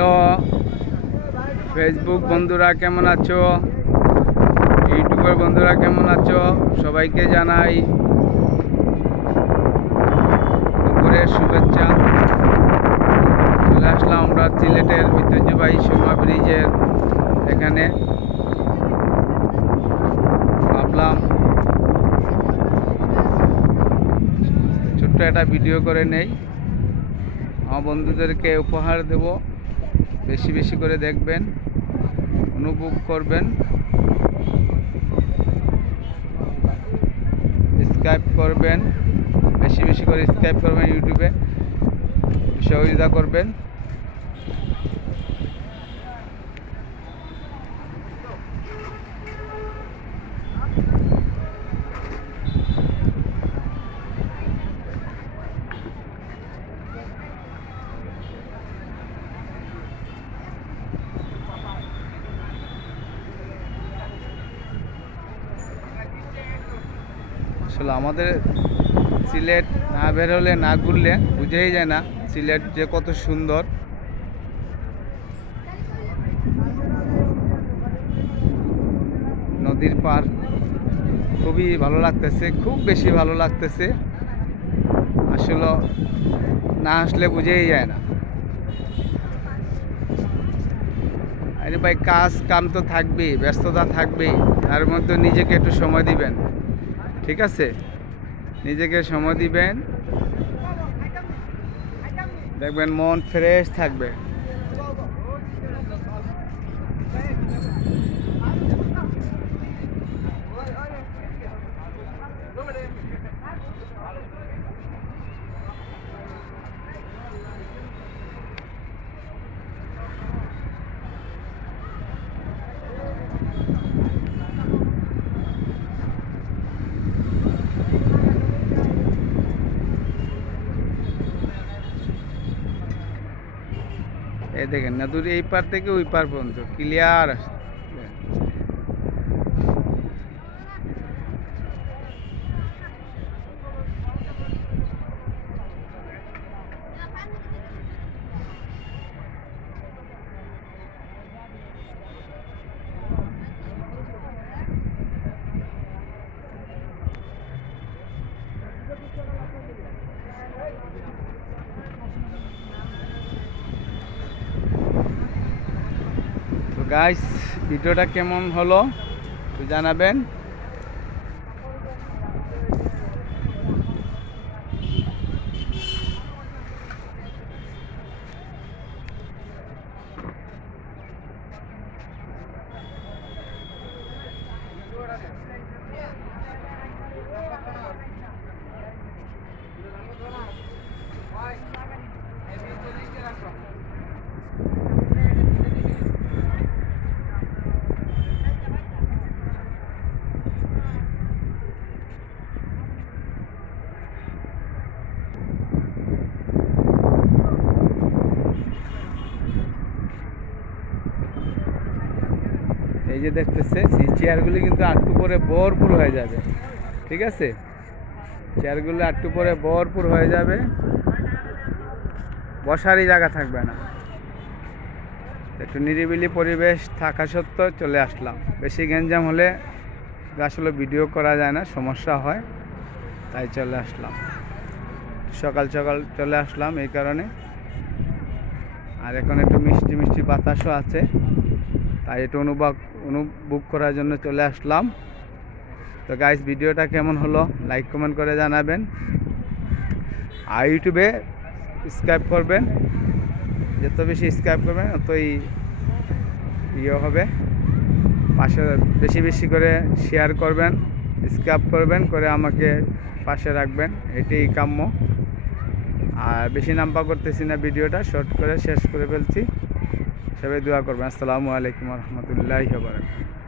Hello Facebook বন্ধুরা, কেমন আছো? ইউটিউবের বন্ধুরা কেমন আছো? সবাইকে জানাই দুপুরের শুভেচ্ছা। চলে আসলাম আমরা সিলেটের ঐতিহ্যবাহী সুরমা ব্রিজের এখানে। ভাবলাম ছোট্ট একটা ভিডিও করে নেই, আমার বন্ধুদেরকে উপহার দেব। বেশি বেশি করে দেখবেন, অনুভব করবেন, সাবস্ক্রাইব করবেন, বেশি বেশি করে সাবস্ক্রাইব করবেন, ইউটিউবে সহযোগিতা করবেন। আসলে আমাদের সিলেট না বের হলে, না ঘুরলে বুঝেই যায় না সিলেট যে কত সুন্দর। নদীর পার খুবই ভালো লাগতেছে, খুব বেশি ভালো লাগতেছে। আসলে না আসলে বুঝেই যায় না। আরে ভাই, কাজ কাম তো থাকবেই, ব্যস্ততা থাকবেই, তার মধ্যে নিজেকে একটু সময় দিবেন। ঠিক আছে, নিজেকে সময় দিবেন, দেখবেন মন ফ্রেশ থাকবে। এই দেখেন, নদীর এই পার থেকে ওই পার পর্যন্ত ক্লিয়ার। তো গাইস, ভিডিওটা কেমন হলো একটু জানাবেন। এই যে দেখতেছে, সেই চেয়ারগুলি কিন্তু একটু পরে ভরপুর হয়ে যাবে। ঠিক আছে, চেয়ারগুলো একটু পরে ভরপুর হয়ে যাবে, বসারই জায়গা থাকবে না। একটু নিরিবিলি পরিবেশ থাকা সত্ত্বেও চলে আসলাম। বেশি গ্যাঞ্জাম হলে আসলে ভিডিও করা যায় না, সমস্যা হয়, তাই চলে আসলাম। সকাল সকাল চলে আসলাম এই কারণে। আর এখন একটু মিষ্টি মিষ্টি বাতাসও আছে, তাই একটু অনুভব করার জন্য চলে আসলাম। তো গাইস, ভিডিওটা কেমন হলো লাইক কমেন্ট করে জানাবেন। আর ইউটিউবে সাবস্ক্রাইব করবেন, যত বেশি সাবস্ক্রাইব করবেন ততই ইয়ে হবে। পাশে বেশি বেশি করে শেয়ার করবেন, সাবস্ক্রাইব করবেন, করে আমাকে পাশে রাখবেন, এটাই কাম্য। আর বেশি নাম্পা করতেছি না, ভিডিওটা শর্ট করে শেষ করে ফেলছি। সবাই দোয়া করবেন। আসসালামু আলাইকুম রহমতুল্লাহি ওয়া বারাকাতুহু।